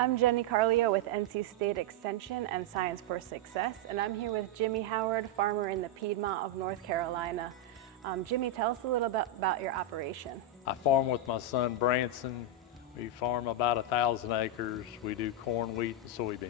I'm Jenny Carleo with NC State Extension and Science for Success, and I'm here with Jimmy Howard, farmer in the Piedmont of North Carolina. Jimmy, tell us a little bit about your operation. I farm with my son Branson. We farm about 1,000 acres. We do corn, wheat, and soybeans.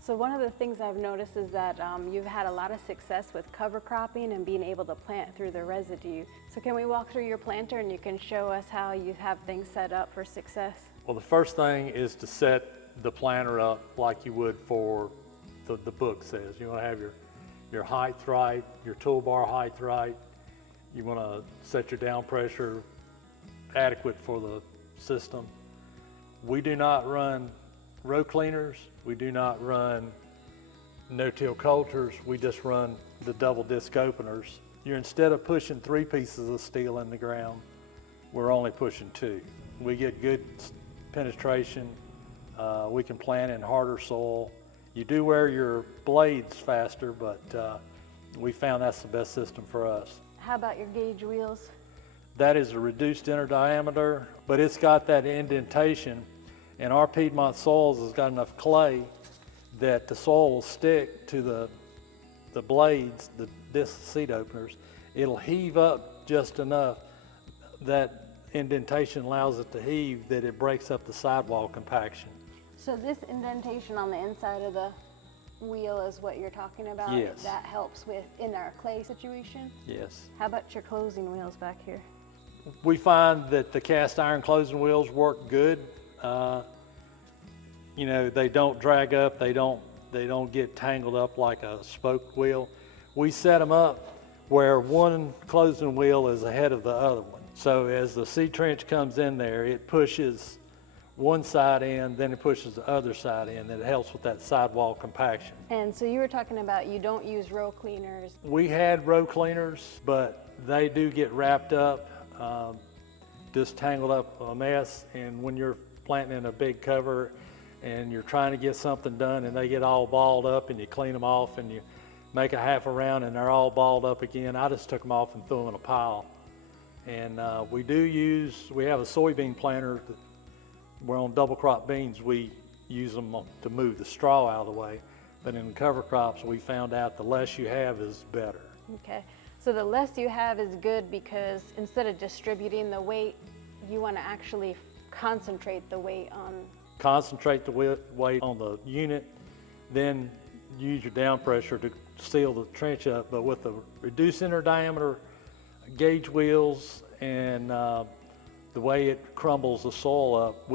So one of the things I've noticed is that you've had a lot of success with cover cropping and being able to plant through the residue. So can we walk through your planter and you can show us how you have things set up for success? Well, the first thing is to set the planter up like you would for the book says. You want to have your height right, your toolbar height right. You want to set your down pressure adequate for the system. We do not run row cleaners. We do not run no-till cultures. We just run the double disc openers. Instead of pushing 3 pieces of steel in the ground, we're only pushing 2. We get good penetration. We can plant in harder soil. You do wear your blades faster, but we found that's the best system for us. How about your gauge wheels? That is a reduced inner diameter, but it's got that indentation, and our Piedmont soils has got enough clay that the soil will stick to the blades, the disc seat openers. It'll heave up just enough. That indentation allows it to heave that it breaks up the sidewall compaction. So this indentation on the inside of the wheel is what you're talking about? Yes. That helps with in our clay situation? Yes. How about your closing wheels back here? We find that the cast iron closing wheels work good. You know, they don't drag up, they don't get tangled up like a spoked wheel. We set them up where one closing wheel is ahead of the other one. So as the seed trench comes in there, it pushes one side in, then it pushes the other side in, and it helps with that sidewall compaction. And so you were talking about you don't use row cleaners. We had row cleaners, but they do get wrapped up, just tangled up a mess, and when you're planting in a big cover and you're trying to get something done and they get all balled up and you clean them off and you make a half a round and they're all balled up again, I just took them off and threw them in a pile. And we have a soybean planter. We're on double crop beans, we use them to move the straw out of the way. But in cover crops, we found out the less you have is better. Okay, so the less you have is good because instead of distributing the weight, you want to actually concentrate the weight on... Concentrate the weight on the unit, then use your down pressure to seal the trench up. But with the reduced inner diameter gauge wheels and the way it crumbles the soil up,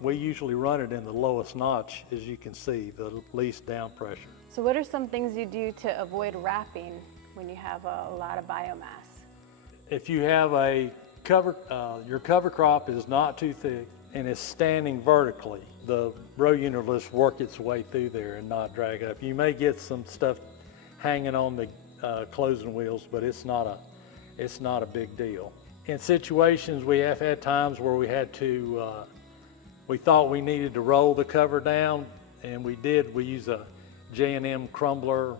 we usually run it in the lowest notch, as you can see, the least down pressure. So what are some things you do to avoid wrapping when you have a lot of biomass? If you have your cover crop is not too thick and it's standing vertically, the row unit will just work its way through there and not drag up. You may get some stuff hanging on the closing wheels, but it's not a big deal. In situations, we have had times where we had to, we thought we needed to roll the cover down, and we did. We use a J&M crumbler,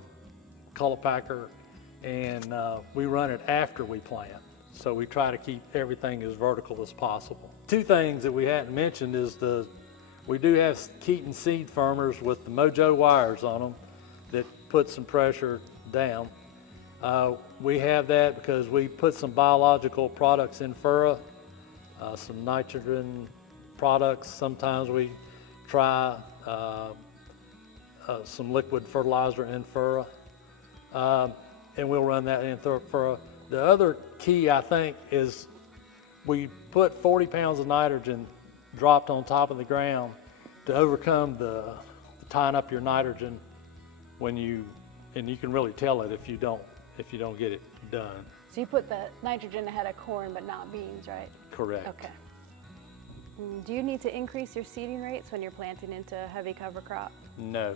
color packer, and we run it after we plant. So we try to keep everything as vertical as possible. 2 things that we hadn't mentioned is we do have Keaton seed firmers with the Mojo wires on them that put some pressure down. We have that because we put some biological products in furrow, some nitrogen products. Sometimes we try some liquid fertilizer in furrow, and we'll run that in furrow. The other key, I think, is we put 40 pounds of nitrogen dropped on top of the ground to overcome the tying up your nitrogen and you can really tell it if you don't get it done. So you put the nitrogen ahead of corn but not beans, right? Correct. Okay. Do you need to increase your seeding rates when you're planting into heavy cover crop? No.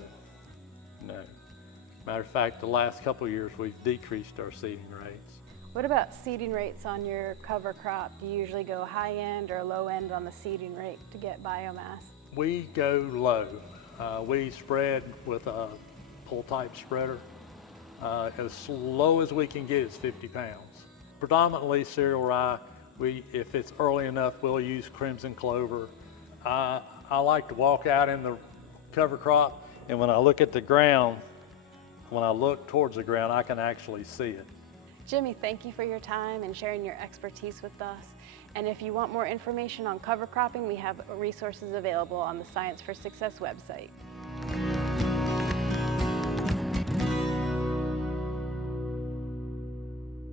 Matter of fact, the last couple of years we've decreased our seeding rates. What about seeding rates on your cover crop? Do you usually go high end or low end on the seeding rate to get biomass? We go low. We spread with a pull type spreader. As low as we can get is 50 pounds. Predominantly cereal rye. If it's early enough, we'll use crimson clover. I I like to walk out in the cover crop, and when I look at the ground, when I look towards the ground, I can actually see it. Jimmy, thank you for your time and sharing your expertise with us. And if you want more information on cover cropping, we have resources available on the Science for Success website.